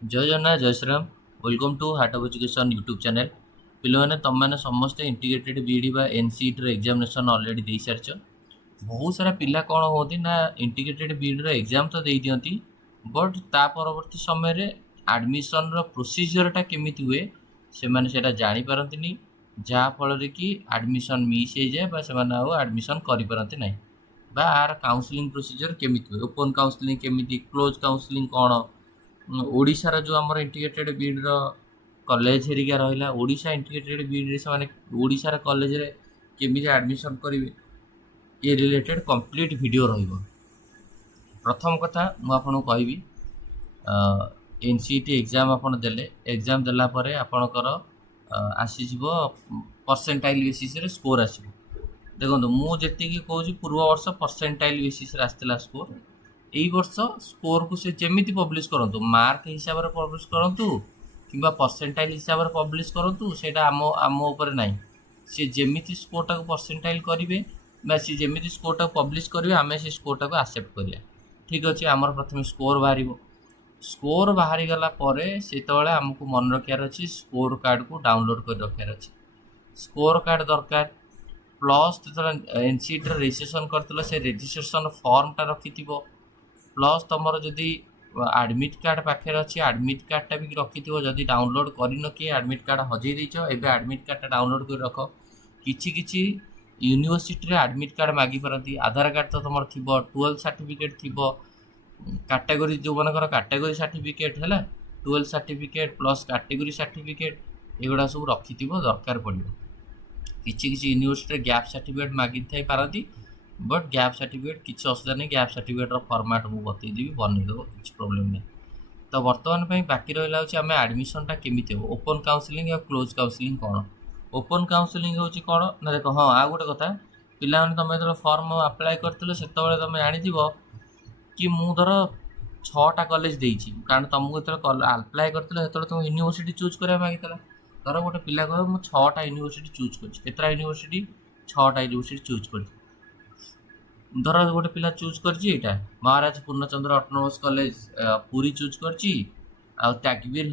जय जगन्नाथ जय Shriram. Welcome to heart of education YouTube channel. पे तुमने समस्त इंटीग्रेटेड बीडी बा एनसीईटी एग्जामिनेशन ऑलरेडी दे सारी। बहुत सारा पिला कौन होती ना इंटीग्रेटेड बीडी एग्जाम तो दे दियंती, बट ता परवर्ती समय रे एडमिशन रो प्रोसीजरटा केमिति हुए से माने सेटा जानि पारंतिनी, जहाँ फल कि एडमिशन मिस हो जाए बा से एडमिशन करि पारंती नाही बा आर काउंसलिंग प्रोसीजर केमिति हुए, ओपन काउंसलिंग केमिति, क्लोज काउंसलिंग कौन, ओडिशार जो आमर इंटीग्रेटेड बीड्र कॉलेज हेरिका रहा ओडिशा इंटीग्रेटेड बीड्रे से ओडिशार कॉलेज रे केमिति एडमिशन करेंगे ये रिलेटेड कंप्लीट वीडियो रहिबो। प्रथम कथा मु आपन कहबी एनसीईटी एग्जाम आपन देले, एग्जाम देला परे आपनकर आसीजिवो परसेंटाइल बेसिस रे स्कोर आसीबो। देखो मु जेतिकी कहूँ पूर्व वर्ष परसेंटाइल बेसिस रे आस्तिला स्कोर, एई वर्ष स्कोर को से जेमिति पब्लिश करंतु, मार्क हिसाब रे पब्लिश करंतु किंबा परसेंटाइल हिसाब रे पब्लिश करंतु, सेटा आम ऊपर नाही। से जेमिति स्कोर टाको परसेंटाइल करिवे बा से जेमिति स्कोर टाको पब्लिश करिवे, आमे से स्कोर टाको एक्सेप्ट करिया। ठीक अछि, आमर प्रथम स्कोर बाहरिबो। स्कोर बाहरी गला परे सेतबेले हमकु मन रखियार अछि, स्कोर कार्ड को डाउनलोड कर रखियार अछि। स्कोर कार्ड दरकार प्लस जो एनसीईटी रजिस्ट्रेशन करथिलो से रजिस्ट्रेशन फॉर्मटा रखिथिबो, प्लस तुमर जदि आडमिट कार्ड पाखे अच्छी आडमिट कार्डटा भी रखिथिबो। जदि डाउनलोड करन कि आडमिट कार्ड हजई देछ, एबे आडमिट कार्डटा डाउनलोड कर रख। किछि किछि यूनिवर्सिटी रे आडमिट कार्ड मागी पारती, आधार कार्ड तो तुमर थिबो, 12 सर्टिफिकेट थिबो, कैटेगरी जो मनकर कैटेगरी सर्टिफिकेट है, 12 सर्टिफिकेट प्लस कैटेगरी सर्टिफिकेट एगुड़ा सब रखिथिबो, दरकार पड़िबो। किछि किछि यूनिवर्सिटी गैप सर्टिफिकेट मागी थाई पारती, बट गैप सर्टिफिकेट किसी असुविधा नहीं, गैप सर्टिफिकेट फर्माट मुझे बतईदेवी, बनईदेव, किसी प्रोब्लेम नहीं। तो बर्तमान बाकी रहा आम आडमिशनटा केमिति हो, ओपन काउंसलिंग और क्लोज काउंसलिंग कौन। ओपन काउंसलिंग हूँ कौन ना, देख हाँ आ गोटे कथा, पिला तुम जो फर्म आप्लाय करते से तुम जानी कि मु धर 6टा कॉलेज देइछि, कारण तुमको जो आप्लाय करते तुम यूनिवर्सिटी चूज करा मागी, धर गोटे पिला कह मु 6टा यूनिवर्सिटी चूज कर, यूनिवर्सिटी 6टा यूनिवर्सिटी चूज कर, धर गोटे पिला चूज कर महाराज पूर्णचंद्र ऑटोनोमस कॉलेज पुरी चूज कर, त्यागवीर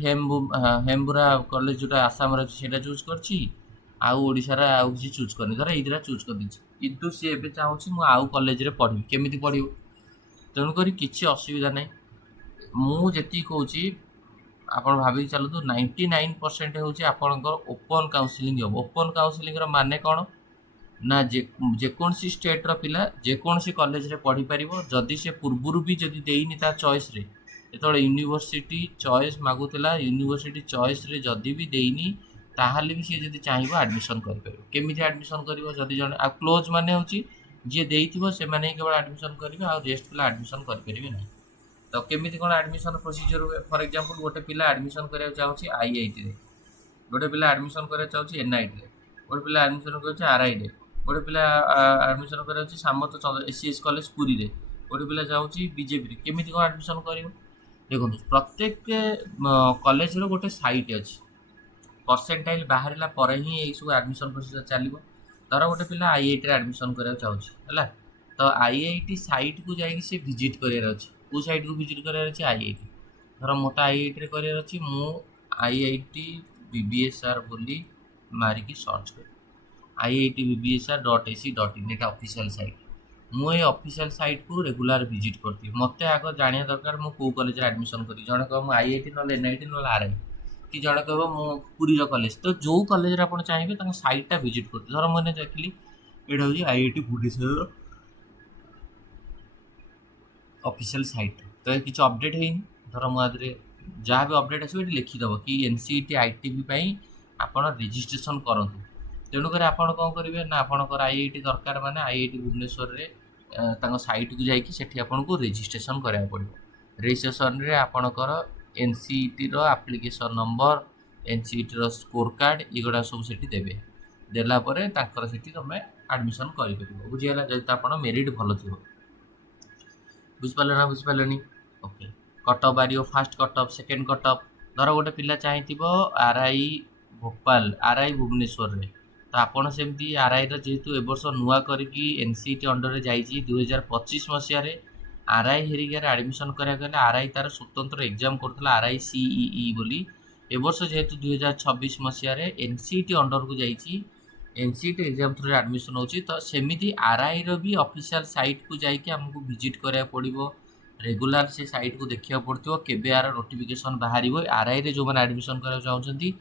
हेमबुरा कॉलेज जोटा आसाम से चूज कर, आउ किसी चूज करनी, धर ये चूज कर दीजिए, किंतु सी एबे चाहूँ मु आउ कॉलेज रे पढ़ी, केमिति पढ़िबो, तेणुक किसी असुविधा नहीं। मुझे कहूँ आपड़ भाविक चलतु 99% हूँ आपणकर ओपन काउंसलिंग हम। ओपन काउंसलिंग माने कौन ना, जेकोसी स्टेट्र पिला जेकोसी कॉलेज रे पढ़ी पारिबो, जदि से पूर्वरु भी जदि देइनी ता चॉइस रे, जेतबेले यूनिवर्सिटी चॉइस मागुतला, यूनिवर्सिटी चॉइस रे जदि भी देइनी ताहाले भी से जदि चाहिबो एडमिशन करि पारिबो। केमिति एडमिशन करिवो, जदि जने आ क्लोज माने होची जे देइथिबो से माने केवल एडमिशन करिवे, आ रेस्ट पिला एडमिशन करि परिबे नै। तो केमिति कोन एडमिशन प्रोसीजर हुए, फॉर एग्जांपल गोटे पिला एडमिशन करिया चाहूची आईआईटी रे, गोटे पिला एडमिशन करिया चाहूची एनआईटी रे, गोटे पिला एडमिशन करूची आरआई रे, गोटे पिला एडमिशन कर सामंत एससीएस कॉलेज पुरी रे, गोटे पिला चाहूँ बीजेपी, केमिति कौन एडमिशन कर। देखो प्रत्येक कॉलेज रो गोटे साइट अच्छी, परसेंटाइल बाहरला पर ही यही सब एडमिशन प्रोसीजर चलो। धर गोटे पिला आईआईटी एडमिशन करा चाहूँ है, तो आईआईटी साइट को जाइए से विजिट करार अच्छी, कौ साइट को विजिट करार अच्छी आईआईटी, धर मोटा आईआईटी करार अच्छी, मु आईआईटी बीबीएसआर बोली मारिकी सर्च कर, iitbbsr.ac.in एटा ऑफिशियल साइट। मुझे ऑफिशियल साइट को रेगुलर विजिट करती, मत आग जाना दरकार मु कौ कॉलेज एडमिशन करी, जड़े कह आईआईटी ना एनआईटी ना आरआई, कि जड़े कह मु पुरी कॉलेज, तो जो कॉलेज आप चाहिए साइटा विजिट करती। धर मैंने देखिली यहाँ हूँ आईआईटी भुवनेश्वर ऑफिशियल साइट, तो ये किसी अपडेट है, धर मुझे जहाँ भी अपडेट आसो लिखिदेव कि एनसीईटी आईटीवी आप रजिस्ट्रेशन करूँ। तेणुक आपड़ कौन करेंगे ना, आपणकर आईआईटी दरकार माने आईआईटी भुवनेश्वर रे साइट को जाकि सेठी आपन को रजिस्ट्रेशन कराया पड़ो। रजिस्ट्रेशन रे आपणकर एनसीईटी रो एप्लिकेशन नंबर, एनसीईटी रो स्कोर कार्ड एगुड़ा सब सेठी देबे, देला परे तांकर सेठी तमे एडमिशन करि परिबो। बुझियला, जदि आपन मेरिट भलो थिबो। बुझिपाले ना, बुझिपालेनी, ओके। कट ऑफ बारियो, first cut off, second cut off, धर गोटे पिला चाहिथिबो आरआई भोपाल, आरआई भुवनेश्वर रे, तो आपड़ सेमती आरआई जेहेतु ए वर्ष नुआ करके एनसीईटी अंडर जाइए 2025 मसीह आरआई हेरिकार एडमिशन करा गले आरआई तार स्वतंत्र एग्जाम करथला आरआई सीईई बोली ए वर्ष जेहेतु 2026 मसिया रे एनसीईटी अंडर को जाईची एनसीईटी एग्जाम थ्रू एडमिशन होची तो सेमिति आरआई रो भी ऑफिशियल साइट को जाई कि हमको विजिट करिया पड़िबो रेगुलर से साइट को देखिया पड़तिबो केबे आर नोटिफिकेशन बाहरिबो आरआई रे जो माने एडमिशन करा चाहउछंती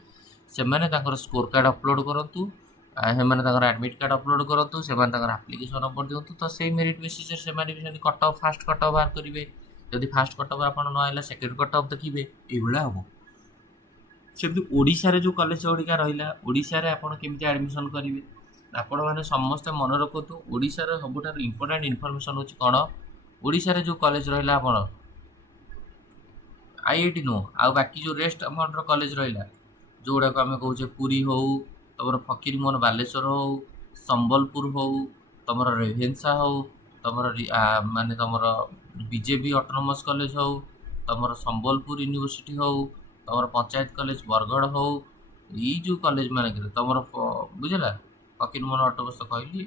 से माने ताकर स्कोर कार्ड अपलोड करंतु से माने ताकर एडमिट कार्ड अपलोड करंतु से माने ताकर एप्लीकेशन नंबर दियंतु तो सेही मेरिट बेसिस रे से माने भी cut off fast cut off बाहर करिवे जदि फास्ट कट ऑफ आपण न आइला सेकंड कट ऑफ देखिबे ए भला हबो सेमती ओडिशा रे जो कॉलेज ओडिका रहिला ओडिशा रे आपण केमती एडमिशन करिवे आपण माने समस्त मन रखतु ओडिशा रे सबुठार इंपोर्टेंट इन्फॉर्मेशन होची कोन ओडिशा रे जो कॉलेज रहिला आपण आईआईटी नो आ बाकी जो रेस्ट अमाउंट रो कॉलेज रहिला जोड़ा को आम कहे पुरी हो तुम फकीरमोहन बालेश्वर हो संबलपुर हो तुम रेभेन्सा हो तुम माने तुम बीजेपी ऑटोनोमस कॉलेज हो तुम संबलपुर यूनिवर्सिटी हो तुम पंचायत कॉलेज बरगढ़ हो ये जो कॉलेज मान तुम बुझला फकीरमोहन ऑटोनोमस तो कहली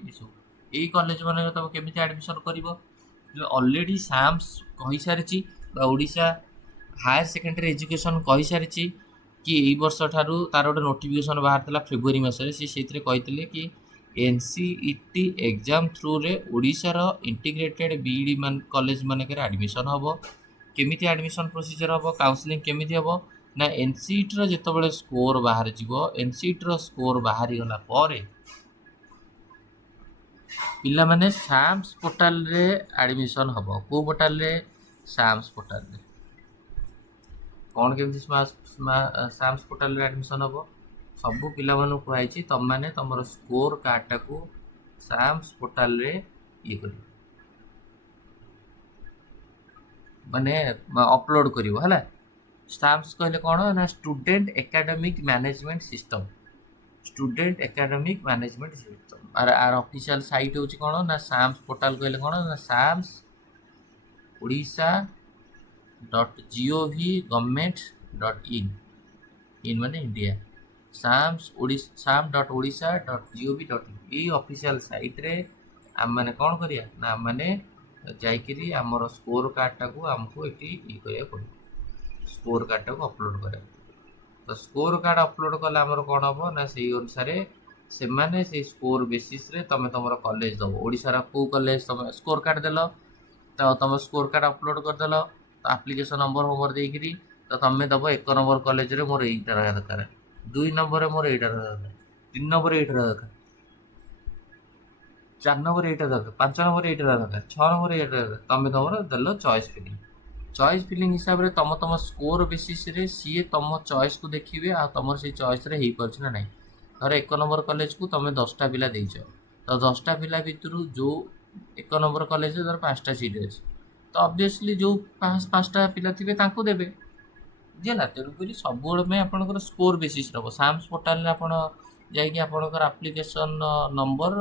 यही कॉलेज मान तुम केमी एडमिशन कर ऑलरेडी साम्स कही सारी ओडिशा हायर सेकेंडरी एजुकेशन कही सारी कि यही वर्ष ठारू तार गोटे नोटिफिकेशन बाहर था फेब्रुआरी मसरे से कहते कि एनसीईटी एग्जाम थ्रू रे ओडिशार इंटीग्रेटेड बीईडी मान कॉलेज मानकर एडमिशन हम केमिति एडमिशन प्रोसीजर हम काउंसलिंग केमिति हम ना एनसीईटी रो जेतबेले स्कोर बाहर जीवो एनसीईटी रो स्कोर बाहर गला पारे पिला माने साम्स पोर्टल रे एडमिशन हम को पोर्टल रे साम्स पोर्टल रे कौन केमती साम्स पोर्टल रे एडमिशन हम सबू पिला मानु कहई तुम मैंने तुम स्कोर कार्ड टाकू साम्स पोर्टल रे ये कर माने अपलोड करिवो हला साम्स कहले कौन ना student academic management system student academic management system आर ऑफिशियल साइट होची कौन ना साम्स पोर्टल कहले कौन ना साम्स ओडिशा .gov.government.in इन माने इंडिया sam.odisha.gov.in ये ऑफिशियल साइट रे आम माने कौन करिया ना आम माने जाइकरी हमर स्कोर कार्ड टाकू हमको एटी ई करिया पड़े स्कोर कार्ड टाकू अपलोड करे तो स्कोर कार्ड अपलोड कला हमर कौन हबो ना सेही अनुसार से माने से स्कोर बेसिस रे तमे तमरो कॉलेज दबो ओडिसा रा को कॉलेज तमे स्कोर कार्ड देलो तो तम स्कोर कार्ड अपलोड कर देलो तो एप्लिकेशन नंबर देकरी तो तुम्हें दब 1 नंबर कॉलेज रे मोर एटा रहा दरकार 2 नंबर रे मोर एटा रहा दरकार 3 नंबर एटा रहा दरकार 4 नंबर एटा दरकार 5 नंबर एटा रहा दरकार 6 नंबर एटा दरकार तमे तमरो देलो चॉइस फिलिंग हिसाब रे तम स्कोर बेसिस रे सी तम चॉइस को देखिए आ तम से चॉइस रे हेई परछ ना नहीं धर 1 नंबर कॉलेज को तुम 10टा पिला देइछ तो 10टा पिला भितर जो 1 नंबर कॉलेज धर 5टा सीट अछि तो ऑब्वियसली जो 5टा पिला थिबे तांको देबे जेला तेणुक सब में आपंकर स्कोर बेसिस रहा साम्स पोर्टाल आपण जाकि आपंकर आप्लिकेसन नंबर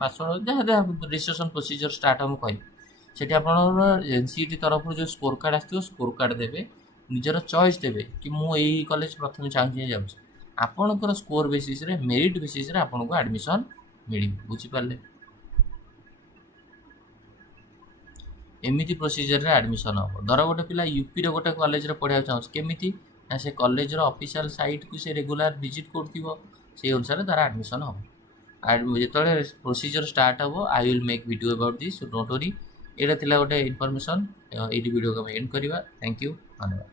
पासवर्ड जहाँ जहाँ रजिस्ट्रेशन प्रोसीजर स्टार्ट हम कह सेठी आपंकर एनसीईटी तरफ जो स्कोर कार्ड आसो स्कोर कार्ड देवे निजर चॉइस देवे कि मुझे कॉलेज प्रथम चाहिए जाऊँ आपंकर स्कोर बेसिस रे मेरिट बेसिस रे आपन को एडमिशन मिल बुझीपारे एमती प्रोसीजर रे एडमिशन हम धर गोटे पिला यूपी रे गोटे कॉलेज रे पढ़ा चाहूँ केमिति ना से कॉलेज रो ऑफिशियल साइट को से रेगुलर विजिट करथिबो से अनुसार तार एडमिशन हम जेतले प्रोसीजर स्टार्ट हम I will make video about this don't worry एटा थिला गोटे इन्फॉर्मेशन एटी वीडियो को एंड करबा थैंक यू धन्यवाद।